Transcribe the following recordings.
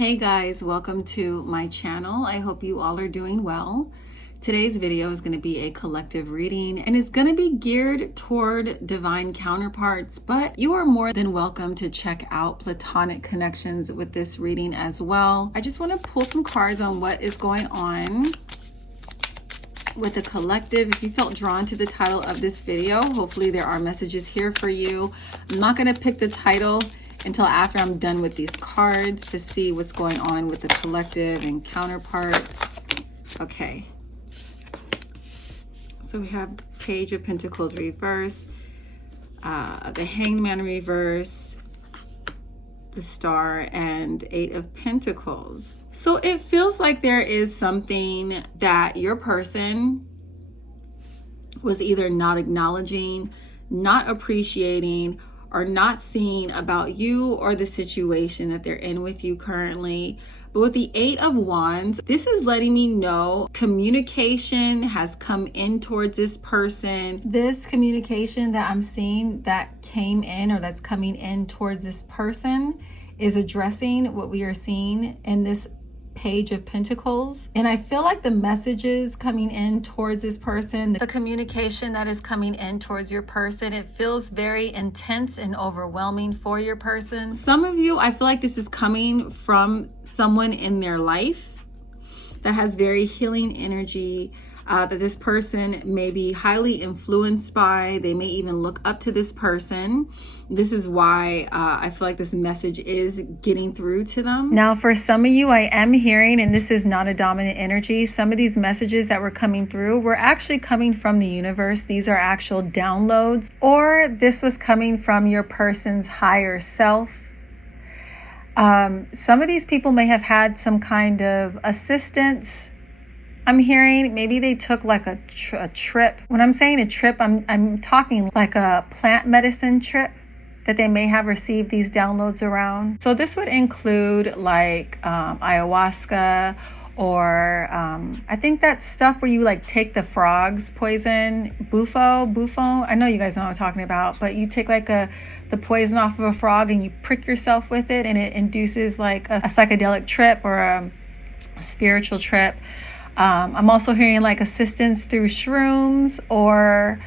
Hey guys, welcome to my channel. I hope you all are doing well. Today's video is going to be a collective reading and it's going to be geared toward divine counterparts, but you are more than welcome to check out platonic connections with this reading as well. I just want to pull some cards on what is going on with the collective. If you felt drawn to the title of this video, hopefully there are messages here for you. I'm not going to pick the title until after I'm done with these cards to see what's going on with the collective and counterparts. Okay. So we have Page of Pentacles reverse, the Hanged Man reverse, the Star, and Eight of Pentacles. So it feels like there is something that your person was either not acknowledging, not appreciating, or not seeing about you or the situation that they're in with you currently. But with the Eight of Wands, this is letting me know communication has come in towards this person. This communication that I'm seeing that came in or that's coming in towards this person is addressing what we are seeing in this Page of Pentacles. And I feel like the messages coming in towards this person, the communication that is coming in towards your person, it feels very intense and overwhelming for your person. Some of you, I feel like this is coming from someone in their life that has very healing energy, that this person may be highly influenced by. They may even look up to this person. This is why I feel like this message is getting through to them. Now, for some of you, I am hearing, and this is not a dominant energy, some of these messages that were coming through were actually coming from the universe. These are actual downloads, or this was coming from your person's higher self. Some of these people may have had some kind of assistance. I'm hearing maybe they took like a trip. When I'm saying a trip, I'm talking like a plant medicine trip that they may have received these downloads around. So this would include like ayahuasca, or I think that stuff where you like take the frog's poison, bufo. I know you guys know what I'm talking about, but you take like the poison off of a frog and you prick yourself with it, and it induces like a psychedelic trip or a spiritual trip. I'm also hearing like assistance through shrooms or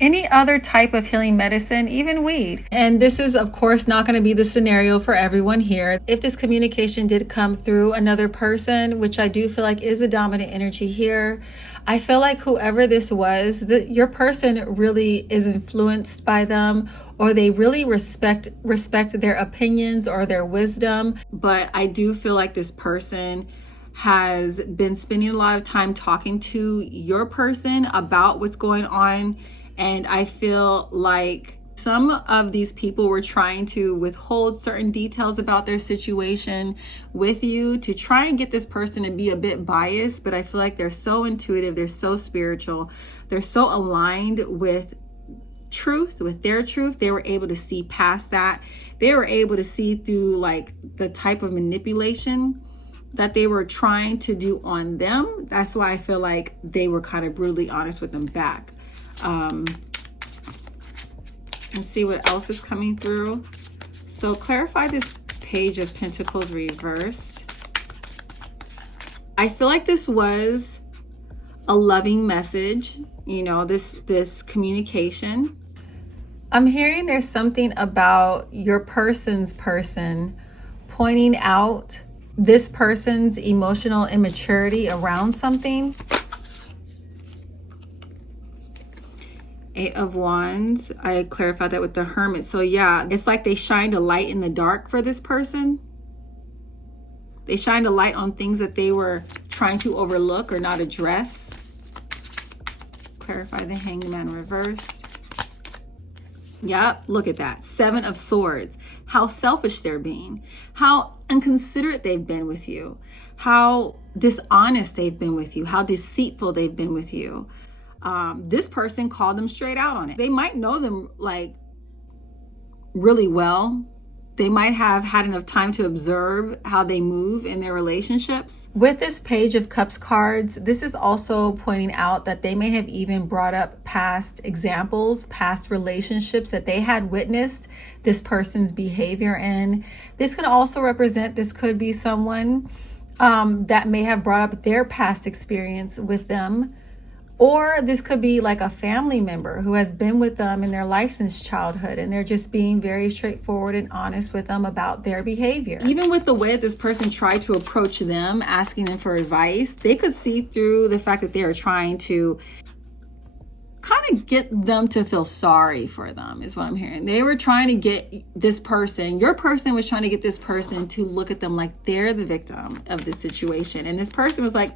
any other type of healing medicine, even weed. And this is, of course, not going to be the scenario for everyone here. If this communication did come through another person, which I do feel like is a dominant energy here, I feel like whoever this was, your person really is influenced by them, or they really respect their opinions or their wisdom. But I do feel like this person has been spending a lot of time talking to your person about what's going on. And I feel like some of these people were trying to withhold certain details about their situation with you to try and get this person to be a bit biased. But I feel like they're so intuitive, they're so spiritual, they're so aligned with truth, with their truth. They were able to see past that. They were able to see through like the type of manipulation that they were trying to do on them. That's why I feel like they were kind of brutally honest with them back. And see what else is coming through. So clarify this Page of Pentacles reversed. I feel like this was a loving message, you know, this communication. I'm hearing there's something about your person's person pointing out this person's emotional immaturity around something. Eight of Wands, I clarified that with the Hermit. So yeah, it's like they shined a light in the dark for this person. They shined a light on things that they were trying to overlook or not address. Clarify the Hanged Man reversed. Yep, look at that. Seven of Swords. How selfish they're being. How inconsiderate they've been with you. How dishonest they've been with you. How deceitful they've been with you. This person called them straight out on it. They might know them like really well, they might have had enough time to observe how they move in their relationships. With this Page of Cups cards, this is also pointing out that they may have even brought up past examples, past relationships that they had witnessed this person's behavior in. This can also represent, this could be someone that may have brought up their past experience with them. Or this could be like a family member who has been with them in their life since childhood, and they're just being very straightforward and honest with them about their behavior. Even with the way that this person tried to approach them, asking them for advice, they could see through the fact that they are trying to kind of get them to feel sorry for them, is what I'm hearing. They were trying to get this person, your person was trying to get this person to look at them like they're the victim of the situation. And this person was like,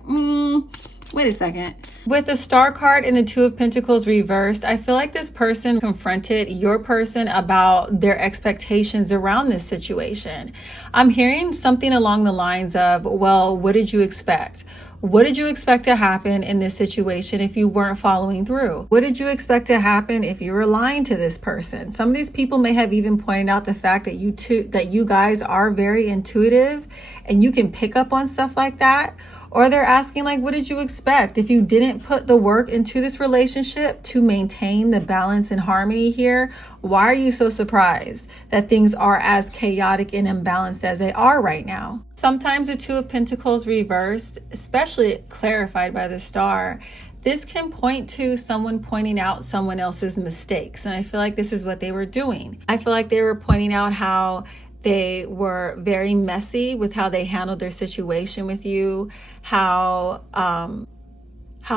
wait a second. With the Star card and the Two of Pentacles reversed, I feel like this person confronted your person about their expectations around this situation. I'm hearing something along the lines of, well, what did you expect? What did you expect to happen in this situation if you weren't following through? What did you expect to happen if you were lying to this person? Some of these people may have even pointed out the fact that you guys are very intuitive and you can pick up on stuff like that. Or they're asking, like, what did you expect? If you didn't put the work into this relationship to maintain the balance and harmony here, why are you so surprised that things are as chaotic and imbalanced as they are right now? Sometimes the Two of Pentacles reversed, especially clarified by the Star, this can point to someone pointing out someone else's mistakes. And I feel like this is what they were doing. I feel like they were pointing out how they were very messy with how they handled their situation with you, how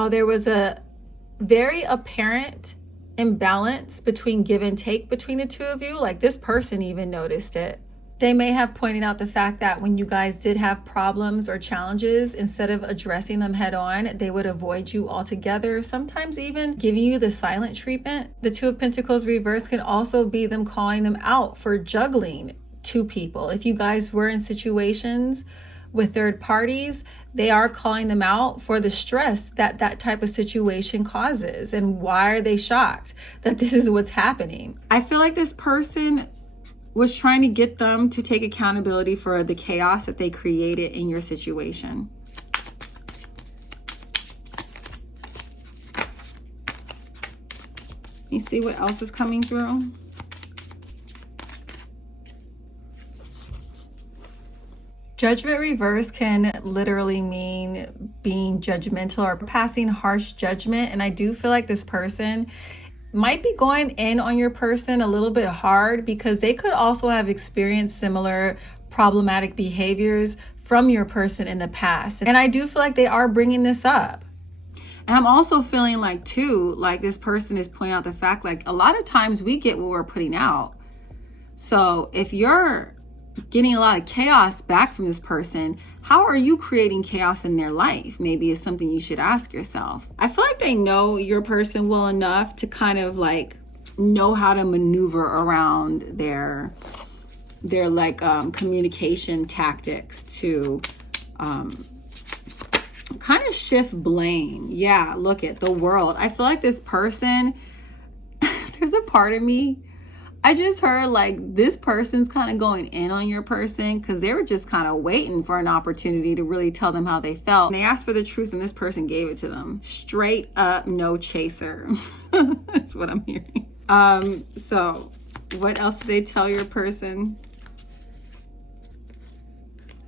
there was a very apparent imbalance between give and take between the two of you. Like this person even noticed it. They may have pointed out the fact that when you guys did have problems or challenges, instead of addressing them head on, they would avoid you altogether, sometimes even giving you the silent treatment. The Two of Pentacles reverse can also be them calling them out for juggling two people. If you guys were in situations with third parties, they are calling them out for the stress that that type of situation causes. And why are they shocked that this is what's happening? I feel like this person was trying to get them to take accountability for the chaos that they created in your situation. Let me see what else is coming through. Judgment reverse can literally mean being judgmental or passing harsh judgment. And I do feel like this person might be going in on your person a little bit hard because they could also have experienced similar problematic behaviors from your person in the past. And I do feel like they are bringing this up. And I'm also feeling like too, like this person is pointing out the fact, like a lot of times we get what we're putting out. So if you're getting a lot of chaos back from this person, how are you creating chaos in their life? Maybe it's something you should ask yourself. I feel like they know your person well enough to kind of like know how to maneuver around their like communication tactics to kind of shift blame. Yeah, look at the world. I feel like this person, there's a part of me, I just heard like this person's kind of going in on your person because they were just kind of waiting for an opportunity to really tell them how they felt. And they asked for the truth and this person gave it to them. Straight up, no chaser. That's what I'm hearing. So what else did they tell your person?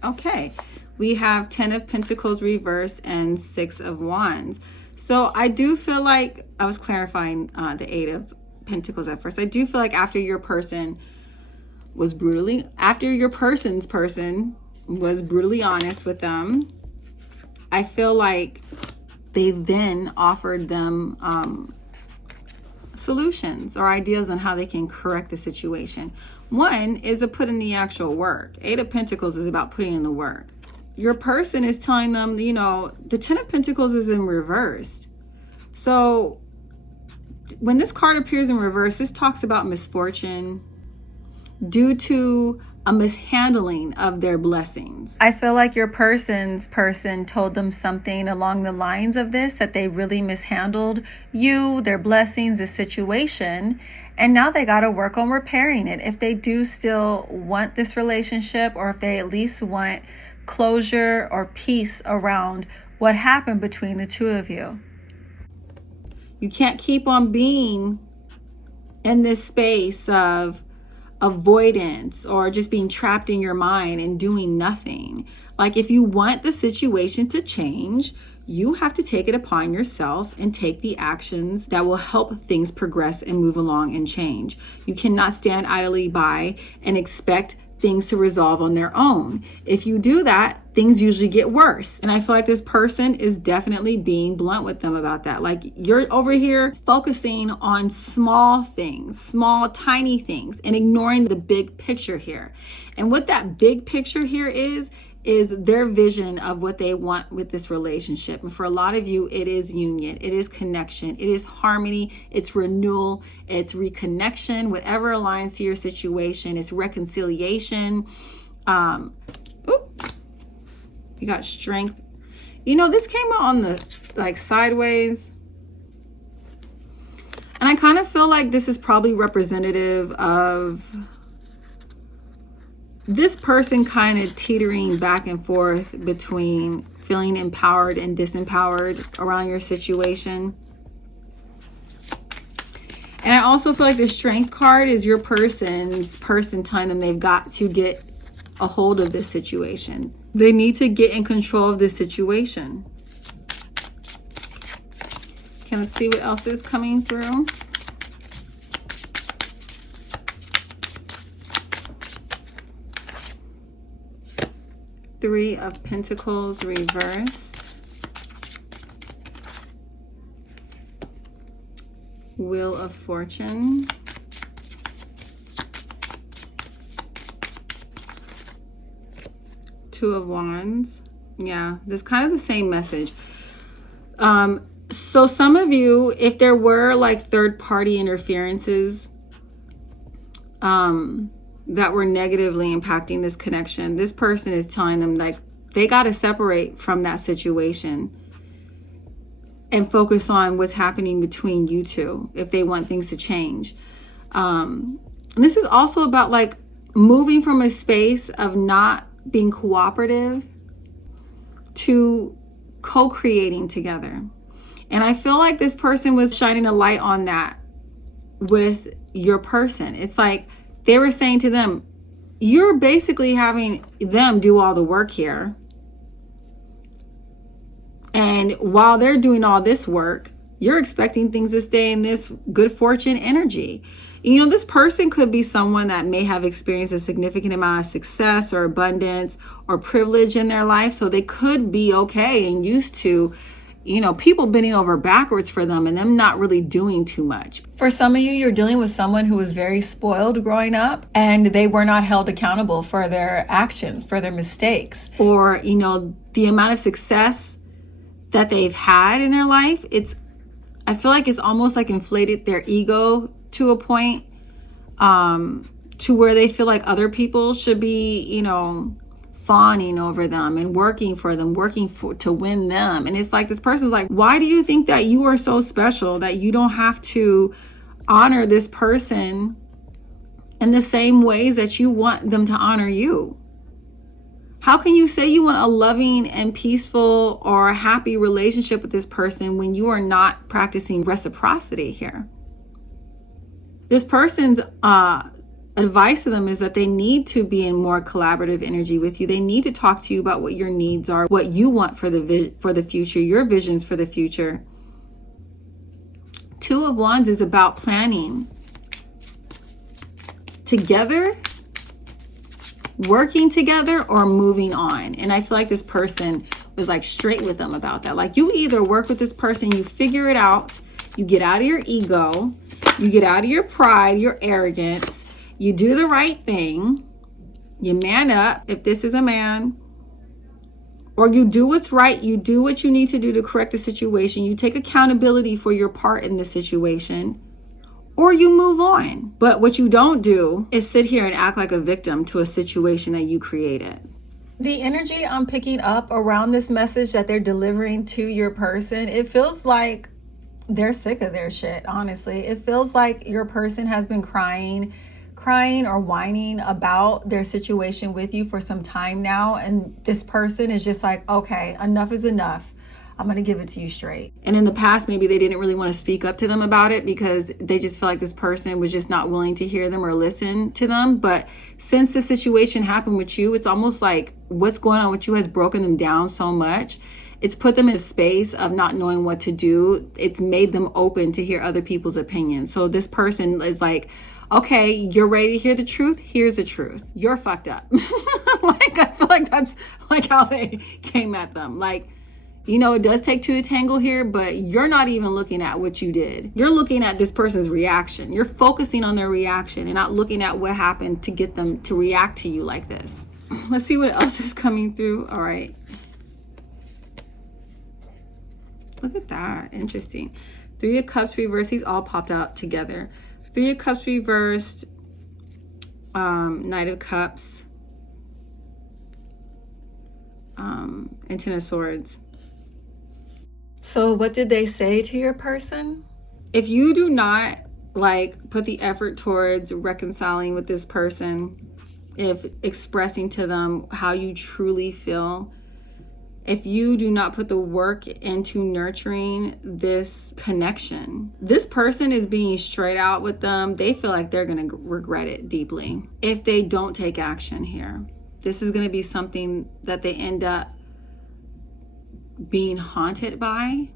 Okay, we have 10 of Pentacles reversed and 6 of Wands. So I do feel like I was clarifying the 8 of Pentacles at first. I do feel like after your person's person was brutally honest with them, I feel like they then offered them solutions or ideas on how they can correct the situation. One is to put in the actual work. 8 of Pentacles is about putting in the work. Your person is telling them, you know, the 10 of Pentacles is in reversed. So when this card appears in reverse, this talks about misfortune due to a mishandling of their blessings. I feel like your person told them something along the lines of this, that they really mishandled you, their blessings, the situation, and now they got to work on repairing it. If they do still want this relationship, or if they at least want closure or peace around what happened between the two of you. You can't keep on being in this space of avoidance or just being trapped in your mind and doing nothing. Like, if you want the situation to change, you have to take it upon yourself and take the actions that will help things progress and move along and change. You cannot stand idly by and expect things to resolve on their own. If you do that, things usually get worse. And I feel like this person is definitely being blunt with them about that. Like, you're over here focusing on small things, small, tiny things, and ignoring the big picture here. And what that big picture here is their vision of what they want with this relationship. And for a lot of you, it is union, it is connection, it is harmony, it's renewal, it's reconnection, whatever aligns to your situation. It's reconciliation. You got strength. This came out on the sideways. And I kind of feel like this is probably representative of this person kind of teetering back and forth between feeling empowered and disempowered around your situation. And I also feel like the strength card is your person telling them they've got to get a hold of this situation. They need to get in control of this situation. Okay, let's see what else is coming through. Three of Pentacles reversed. Wheel of Fortune. Two of Wands. Yeah, this kind of the same message. So some of you, if there were like third-party interferences that were negatively impacting this connection, this person is telling them like they got to separate from that situation and focus on what's happening between you two if they want things to change. And this is also about like moving from a space of not being cooperative to co-creating together. And I feel like this person was shining a light on that with your person. It's like they were saying to them, you're basically having them do all the work here. And while they're doing all this work, you're expecting things to stay in this good fortune energy. This person could be someone that may have experienced a significant amount of success or abundance or privilege in their life. So they could be okay and used to, people bending over backwards for them and them not really doing too much. For some of you, you're dealing with someone who was very spoiled growing up and they were not held accountable for their actions, for their mistakes. Or, the amount of success that they've had in their life, I feel like it's almost like inflated their ego to a point to where they feel like other people should be, fawning over them and working for them, to win them. And it's like this person's like, why do you think that you are so special that you don't have to honor this person in the same ways that you want them to honor you? How can you say you want a loving and peaceful or happy relationship with this person when you are not practicing reciprocity here? This person's advice to them is that they need to be in more collaborative energy with you. They need to talk to you about what your needs are, what you want for the future, your visions for the future. Two of Wands is about planning together, working together, or moving on. And I feel like this person was like straight with them about that. Like, you either work with this person, you figure it out, you get out of your ego, you get out of your pride, your arrogance, you do the right thing, you man up if this is a man, or you do what's right, you do what you need to do to correct the situation, you take accountability for your part in the situation, or you move on. But what you don't do is sit here and act like a victim to a situation that you created. The energy I'm picking up around this message that they're delivering to your person, it feels like they're sick of their shit, honestly. It feels like your person has been crying or whining about their situation with you for some time now. And this person is just like, okay, enough is enough. I'm going to give it to you straight. And in the past, maybe they didn't really want to speak up to them about it because they just feel like this person was just not willing to hear them or listen to them. But since the situation happened with you, it's almost like what's going on with you has broken them down so much. It's put them in a space of not knowing what to do. It's made them open to hear other people's opinions. So this person is like, okay, you're ready to hear the truth? Here's the truth. You're fucked up. Like, I feel like that's like how they came at them. Like, you know, it does take two to tangle here, but you're not even looking at what you did. You're looking at this person's reaction. You're focusing on their reaction and not looking at what happened to get them to react to you like this. Let's see what else is coming through. All right. Look at that. Interesting. 3 of Cups reversed. These all popped out together. 3 of Cups reversed. Knight of Cups. And 10 of Swords. So what did they say to your person? If you do not like put the effort towards reconciling with this person, if expressing to them how you truly feel, if you do not put the work into nurturing this connection, this person is being straight out with them. They feel like they're going to regret it deeply if they don't take action here. This is going to be something that they end up being haunted by.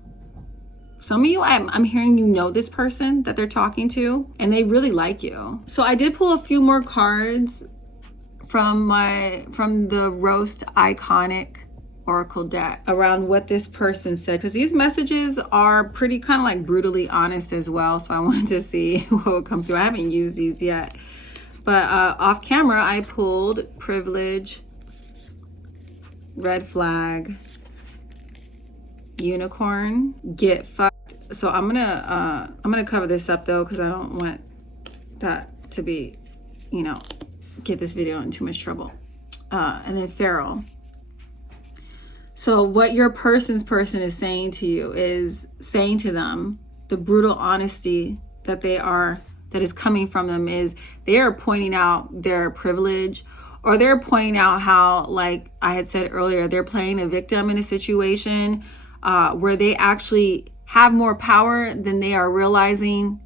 Some of you, I'm hearing you know this person that they're talking to and they really like you. So I did pull a few more cards from the Roast Iconic Oracle deck around what this person said, because these messages are pretty kind of like brutally honest as well. So I wanted to see what would come through. I haven't used these yet, but off camera I pulled Privilege, Red Flag, Unicorn, Get Fucked. So I'm gonna cover this up though, because I don't want that to be, you know, get this video in too much trouble. And then Feral. So what your person's person is saying to you is saying to them, the brutal honesty that is coming from them is they are pointing out their privilege, or they're pointing out how, like I had said earlier, they're playing a victim in a situation where they actually have more power than they are realizing.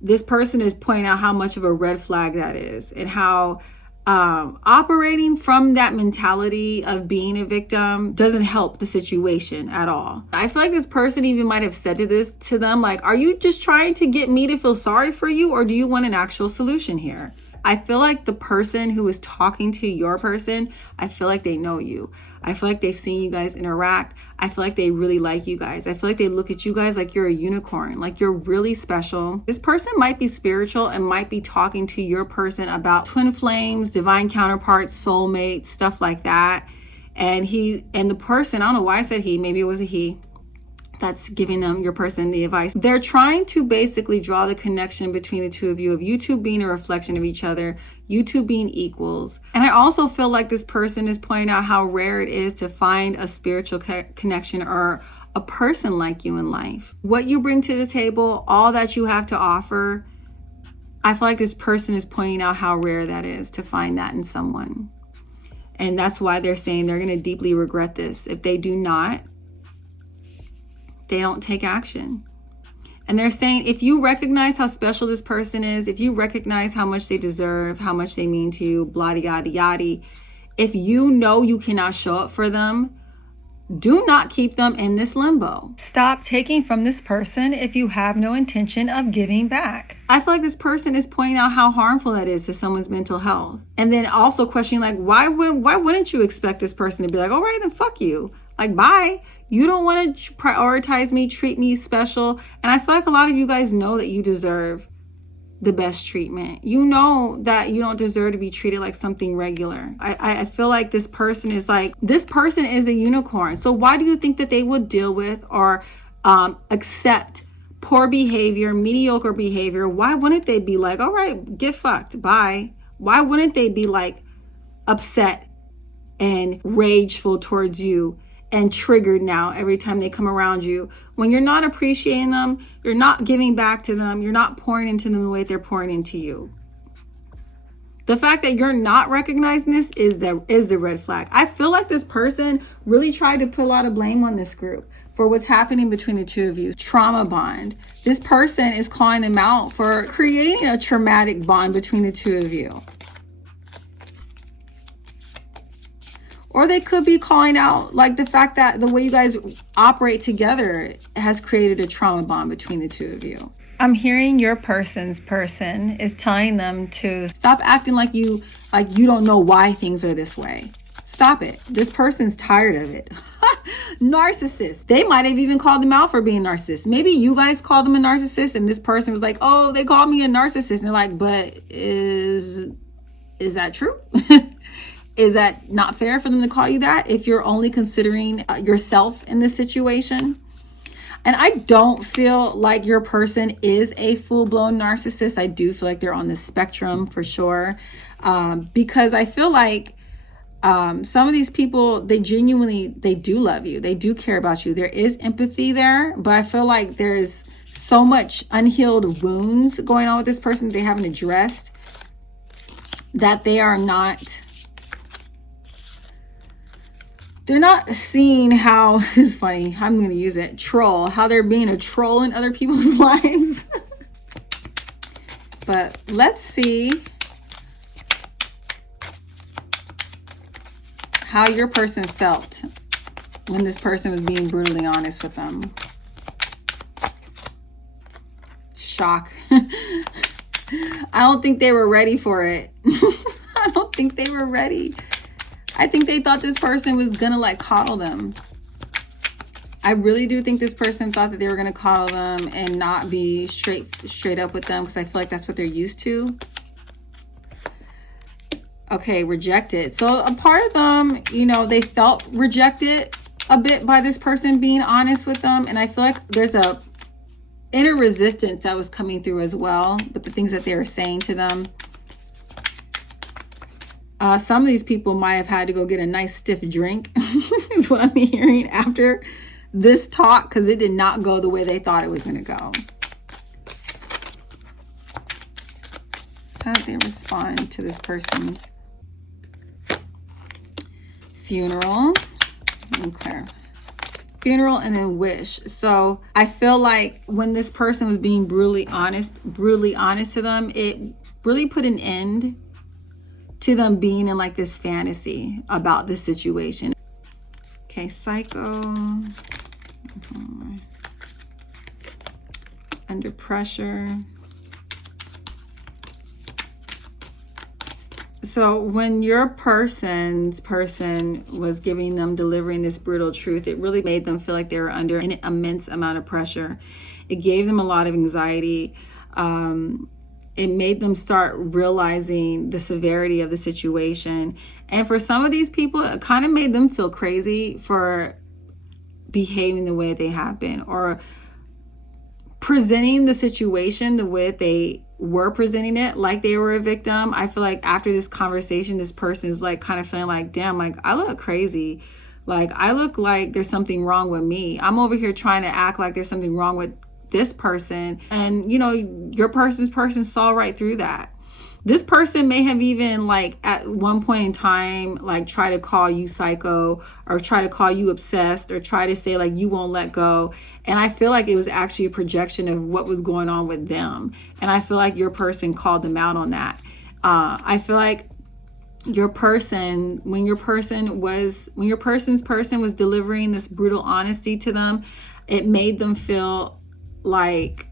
This person is pointing out how much of a red flag that is, and how operating from that mentality of being a victim doesn't help the situation at all. I feel like this person even might have said to them, like, are you just trying to get me to feel sorry for you, or do you want an actual solution here? I feel like the person who is talking to your person, I feel like they know you. I feel like they've seen you guys interact. I feel like they really like you guys. I feel like they look at you guys like you're a unicorn, like you're really special. This person might be spiritual and might be talking to your person about twin flames, divine counterparts, soulmates, stuff like that. And the person, I don't know why I said he, maybe it was a he, that's giving them, your person, the advice. They're trying to basically draw the connection between the two of you two being a reflection of each other, you two being equals. And I also feel like this person is pointing out how rare it is to find a spiritual connection or a person like you in life. What you bring to the table, all that you have to offer, I feel like this person is pointing out how rare that is to find that in someone. And that's why they're saying they're going to deeply regret this if they do not. They don't take action. And they're saying, if you recognize how special this person is, if you recognize how much they deserve, how much they mean to you, blah, yada, yada, if you know you cannot show up for them, do not keep them in this limbo. Stop taking from this person if you have no intention of giving back. I feel like this person is pointing out how harmful that is to someone's mental health. And then also questioning, like, why wouldn't you expect this person to be like, all right, then fuck you. Like, bye. You don't want to prioritize me, treat me special. And I feel like a lot of you guys know that you deserve the best treatment. You know that you don't deserve to be treated like something regular. I feel like this person is a unicorn. So why do you think that they would deal with or accept poor behavior, mediocre behavior, why wouldn't they be like, all right, get fucked, bye? Why wouldn't they be like upset and rageful towards you and triggered now every time they come around you? When you're not appreciating them, you're not giving back to them, you're not pouring into them the way they're pouring into you. The fact that you're not recognizing this is the red flag. I feel like this person really tried to put a lot of blame on this group for what's happening between the two of you. Trauma bond. This person is calling them out for creating a traumatic bond between the two of you. Or they could be calling out like the fact that the way you guys operate together has created a trauma bond between the two of you. I'm hearing your person's person is telling them to stop acting like you don't know why things are this way. Stop it. This person's tired of it. Narcissist. They might have even called them out for being narcissist. Maybe you guys called them a narcissist and this person was like, oh, they called me a narcissist. And they're like, but is that true? Is that not fair for them to call you that if you're only considering yourself in this situation? And I don't feel like your person is a full-blown narcissist. I do feel like they're on the spectrum for sure. Because I feel like some of these people, they do love you. They do care about you. There is empathy there, but I feel like there's so much unhealed wounds going on with this person that they haven't addressed, that they're not seeing how, it's funny, I'm going to use it, troll, how they're being a troll in other people's lives. But let's see how your person felt when this person was being brutally honest with them. Shock. I don't think they were ready for it. I don't think they were ready. I think they thought this person was gonna like coddle them. I really do think this person thought that they were gonna coddle them and not be straight up with them, because I feel like that's what they're used to. Okay, rejected. So a part of them, they felt rejected a bit by this person being honest with them, and I feel like there's a inner resistance that was coming through as well with the things that they were saying to them. Some of these people might have had to go get a nice stiff drink is what I'm hearing after this talk, because it did not go the way they thought it was going to go. How did they respond to this person's funeral? Okay. Funeral and then wish. So I feel like when this person was being brutally honest to them, it really put an end to them being in like this fantasy about this situation. Okay, psycho. Under pressure. So when your person's person was delivering this brutal truth, it really made them feel like they were under an immense amount of pressure. It gave them a lot of anxiety. It made them start realizing the severity of the situation. And for some of these people, it kind of made them feel crazy for behaving the way they have been, or presenting the situation the way that they were presenting it, like they were a victim. I feel like after this conversation, this person is like kind of feeling like, damn, like I look crazy. Like I look like there's something wrong with me. I'm over here trying to act like there's something wrong with this person, and your person's person saw right through that. This person may have even like at one point in time like try to call you psycho, or try to call you obsessed, or try to say like you won't let go. And I feel like it was actually a projection of what was going on with them, and I feel like your person called them out on that. I feel like your person, when your person's person was delivering this brutal honesty to them, it made them feel like,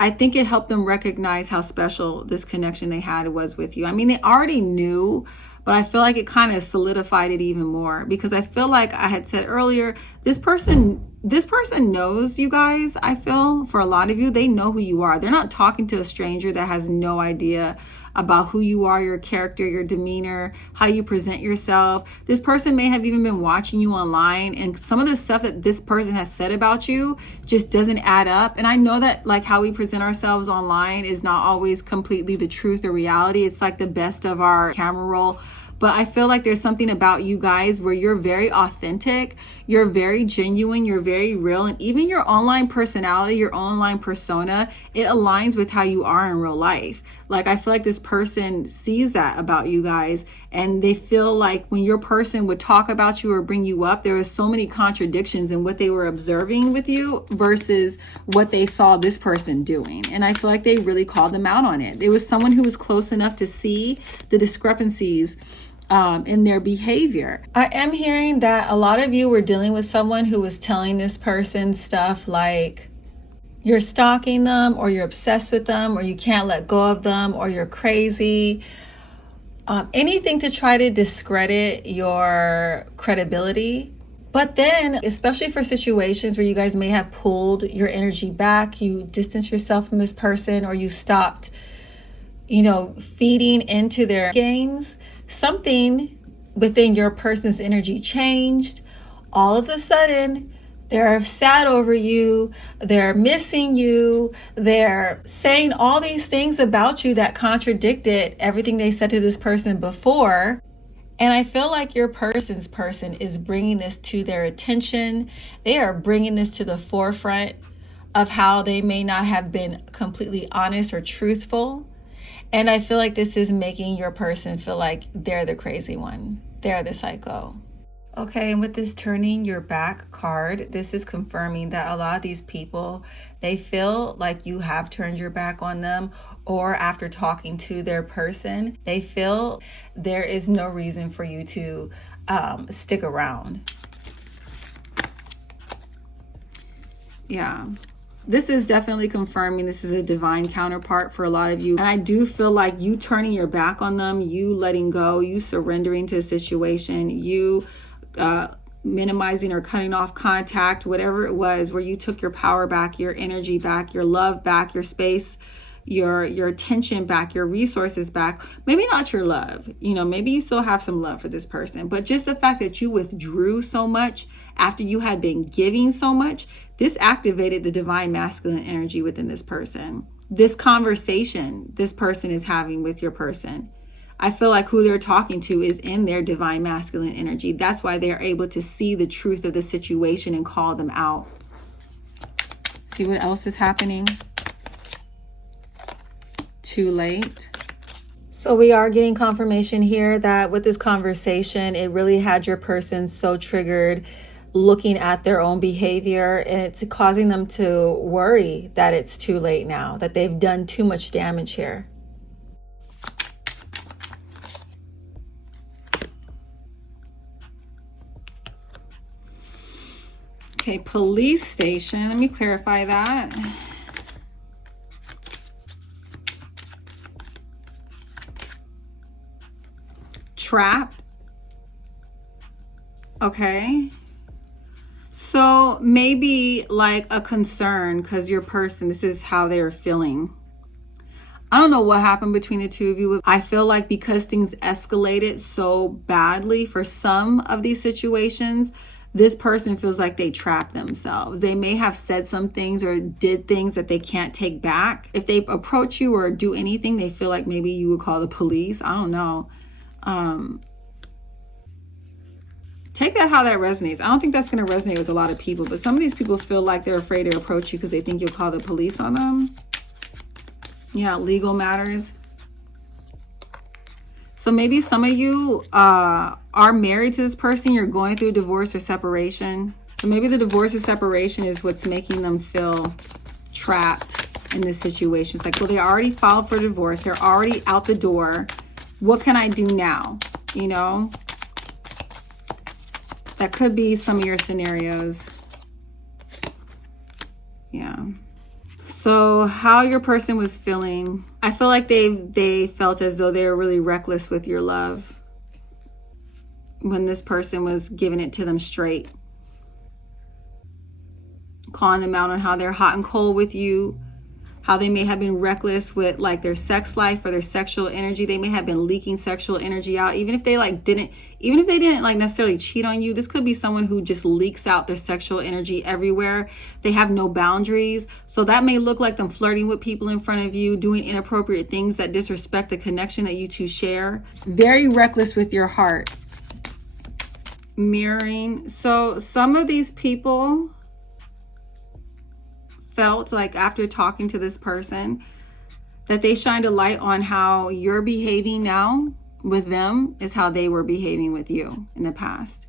I think it helped them recognize how special this connection they had was with you. I mean, they already knew, but I feel like it kind of solidified it even more, because I feel like I had said earlier, this person knows you guys. I feel for a lot of you, they know who you are. They're not talking to a stranger that has no idea about who you are, your character, your demeanor, how you present yourself. This person may have even been watching you online, and some of the stuff that this person has said about you just doesn't add up. And I know that like how we present ourselves online is not always completely the truth or reality. It's like the best of our camera roll. But I feel like there's something about you guys where you're very authentic, you're very genuine, you're very real, and even your online personality, your online persona, it aligns with how you are in real life. Like I feel like this person sees that about you guys, and they feel like when your person would talk about you or bring you up, there was so many contradictions in what they were observing with you versus what they saw this person doing. And I feel like they really called them out on it. It was someone who was close enough to see the discrepancies in their behavior. I am hearing that a lot of you were dealing with someone who was telling this person stuff like you're stalking them, or you're obsessed with them, or you can't let go of them, or you're crazy. Anything to try to discredit your credibility. But then, especially for situations where you guys may have pulled your energy back, you distance yourself from this person, or you stopped, feeding into their games, something within your person's energy changed. All of a sudden, they're sad over you, they're missing you, they're saying all these things about you that contradicted everything they said to this person before. And I feel like your person's person is bringing this to their attention. They are bringing this to the forefront of how they may not have been completely honest or truthful. And I feel like this is making your person feel like they're the crazy one. They're the psycho. Okay, and with this turning your back card, this is confirming that a lot of these people, they feel like you have turned your back on them, or after talking to their person, they feel there is no reason for you to stick around. Yeah. This is definitely confirming this is a divine counterpart for a lot of you. And I do feel like you turning your back on them, you letting go, you surrendering to a situation, you minimizing or cutting off contact, whatever it was, where you took your power back, your energy back, your love back, your space, your attention back, your resources back. Maybe not your love, maybe you still have some love for this person, but just the fact that you withdrew so much after you had been giving so much, this activated the divine masculine energy within this person. This conversation this person is having with your person, I feel like who they're talking to is in their divine masculine energy. That's why they're able to see the truth of the situation and call them out. See what else is happening? Too late. So we are getting confirmation here that with this conversation, it really had your person so triggered looking at their own behavior, and it's causing them to worry that it's too late now, that they've done too much damage here. Okay, police station. Let me clarify that. Trapped. Okay. So maybe like a concern because your person, this is how they're feeling. I don't know what happened between the two of you. I feel like because things escalated so badly for some of these situations, this person feels like they trapped themselves. They may have said some things or did things that they can't take back. If they approach you or do anything, they feel like maybe you would call the police. I don't know. Take that how that resonates. I don't think that's going to resonate with a lot of people, but some of these people feel like they're afraid to approach you because they think you'll call the police on them. Yeah, legal matters. So maybe some of you are married to this person. You're going through divorce or separation. So maybe the divorce or separation is what's making them feel trapped in this situation. It's like, well, they already filed for divorce. They're already out the door. What can I do now? That could be some of your scenarios. Yeah. So how your person was feeling, I feel like they felt as though they were really reckless with your love. when this person was giving it to them straight, calling them out on how they're hot and cold with you, how they may have been reckless with like their sex life or their sexual energy. They may have been leaking sexual energy out, even if they didn't like necessarily cheat on you. This could be someone who just leaks out their sexual energy everywhere. They have no boundaries. So that may look like them flirting with people in front of you, doing inappropriate things that disrespect the connection that you two share. Very reckless with your heart. Mirroring. So some of these people felt like after talking to this person that they shined a light on how you're behaving now with them is how they were behaving with you in the past.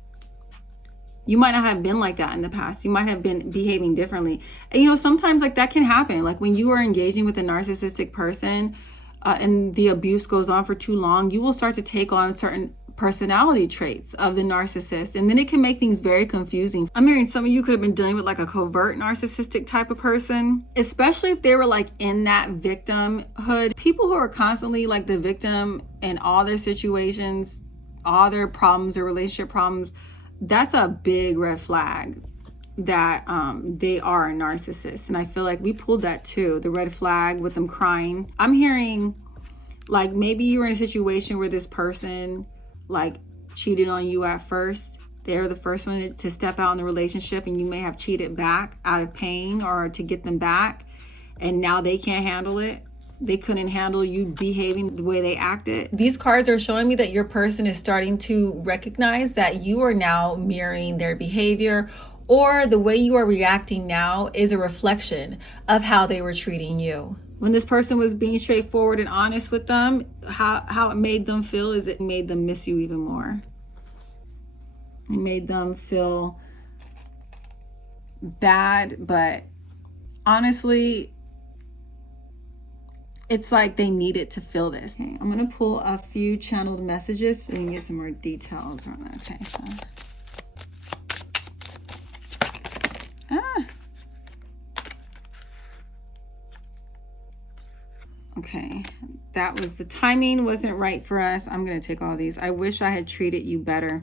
You might not have been like that in the past. You might have been behaving differently. And you know, sometimes like that can happen. Like when you are engaging with a narcissistic person and the abuse goes on for too long, you will start to take on certain personality traits of the narcissist, and then it can make things very confusing. I'm hearing some of you could have been dealing with like a covert narcissistic type of person, especially if they were like in that victimhood. People who are constantly like the victim in all their situations, all their problems or relationship problems, that's a big red flag that they are a narcissist. And I feel like we pulled that too, the red flag with them crying. I'm hearing like maybe you were in a situation where this person like cheated on you at first. They're the first one to step out in the relationship, and you may have cheated back out of pain or to get them back, and now they can't handle it. They couldn't handle you behaving the way they acted. These cards are showing me that your person is starting to recognize that you are now mirroring their behavior, or the way you are reacting now is a reflection of how they were treating you. When this person was being straightforward and honest with them, how it made them feel is it made them miss you even more. It made them feel bad, but honestly, it's like they needed to feel this. Okay, I'm going to pull a few channeled messages so we can get some more details on that. Okay, so. Okay, that was the timing wasn't right for us. I'm going to take all these. I wish I had treated you better.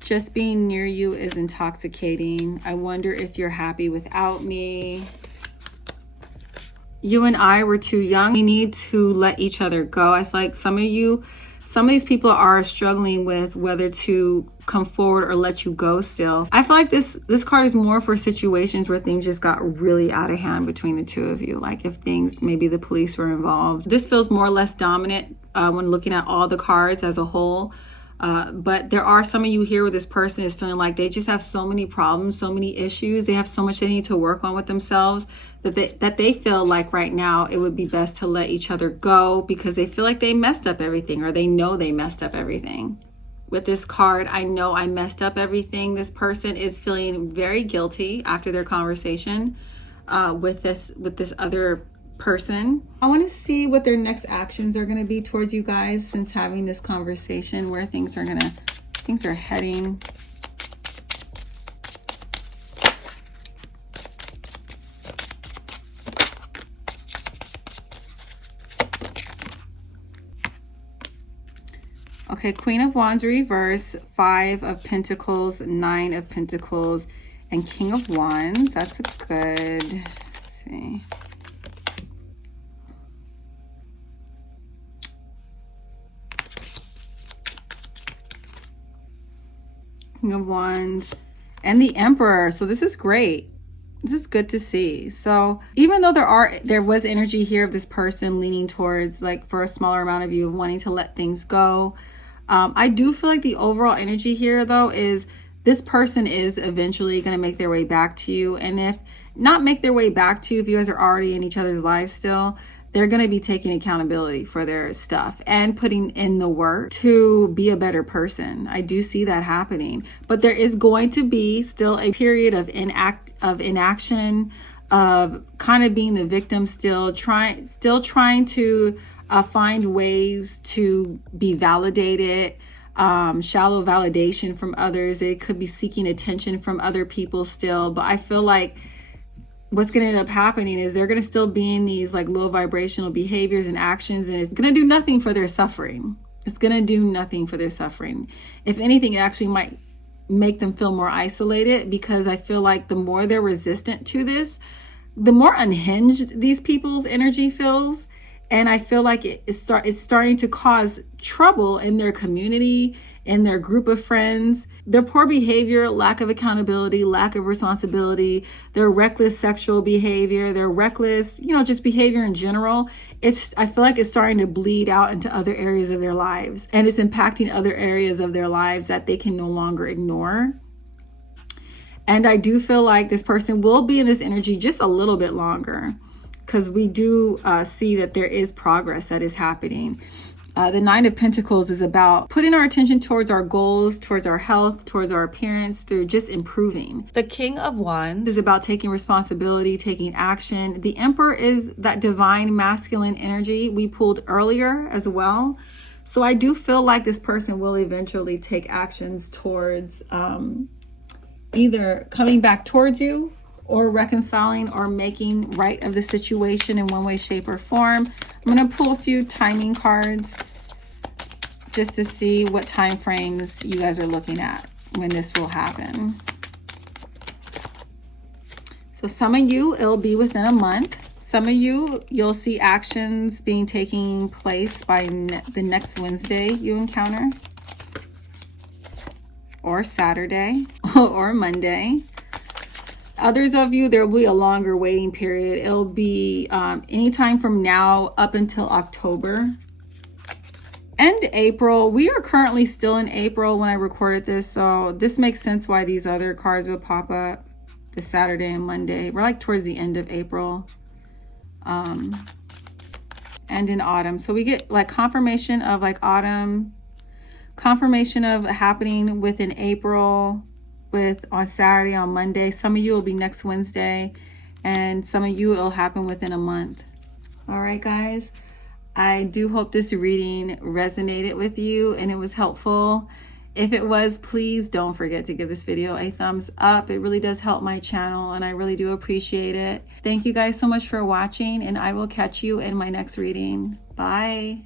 Just being near you is intoxicating. I wonder if you're happy without me. You and I were too young. We need to let each other go. I feel like some of these people are struggling with whether to come forward or let you go still. I feel like this card is more for situations where things just got really out of hand between the two of you. Like if things, maybe the police were involved. This feels more or less dominant when looking at all the cards as a whole. But there are some of you here where this person is feeling like they just have so many problems, so many issues. They have so much they need to work on with themselves that they feel like right now it would be best to let each other go because they feel like they messed up everything, or they know they messed up everything. With this card, I know I messed up everything. This person is feeling very guilty after their conversation with this other person. I want to see what their next actions are going to be towards you guys since having this conversation, where things are heading. Okay, Queen of Wands reverse, 5 of Pentacles, 9 of Pentacles, and King of Wands. That's a good, let's see. King of Wands and the Emperor. So this is great. This is good to see. So even though there was energy here of this person leaning towards, like, for a smaller amount of you, of wanting to let things go, I do feel like the overall energy here though is this person is eventually going to make their way back to you. And if not make their way back to you, if you guys are already in each other's lives still, they're going to be taking accountability for their stuff and putting in the work to be a better person. I do see that happening, but there is going to be still a period of inaction, of kind of being the victim, still trying to find ways to be validated, shallow validation from others. It could be seeking attention from other people still, but I feel like what's going to end up happening is they're going to still be in these like low vibrational behaviors and actions, and it's going to do nothing for their suffering. It's going to do nothing for their suffering. If anything, it actually might make them feel more isolated, because I feel like the more they're resistant to this, the more unhinged these people's energy feels. And I feel like it's starting to cause trouble in their community, in their group of friends. Their poor behavior, lack of accountability, lack of responsibility, their reckless sexual behavior, their reckless, just behavior in general. I feel like it's starting to bleed out into other areas of their lives. And it's impacting other areas of their lives that they can no longer ignore. And I do feel like this person will be in this energy just a little bit longer, because we do see that there is progress that is happening. The Nine of Pentacles is about putting our attention towards our goals, towards our health, towards our appearance, through just improving. The King of Wands is about taking responsibility, taking action. The Emperor is that divine masculine energy we pulled earlier as well. So I do feel like this person will eventually take actions towards either coming back towards you, or reconciling, or making right of the situation in one way, shape, or form. I'm going to pull a few timing cards just to see what time frames you guys are looking at when this will happen. So some of you, it'll be within a month. Some of you, you'll see actions taking place by the next Wednesday you encounter, or Saturday, or Monday. Others of you, there will be a longer waiting period. It'll be anytime from now up until October and April. We are currently still in April when I recorded this, so this makes sense why these other cards would pop up, the Saturday and Monday. We're like towards the end of April and in autumn. So we get like confirmation of like autumn, confirmation of happening within April, on Saturday, on Monday. Some of you will be next Wednesday, and some of you it'll happen within a month. All right, guys, I do hope this reading resonated with you and it was helpful. If it was, please don't forget to give this video a thumbs up. It really does help my channel, and I really do appreciate it. Thank you guys so much for watching, and I will catch you in my next reading. Bye.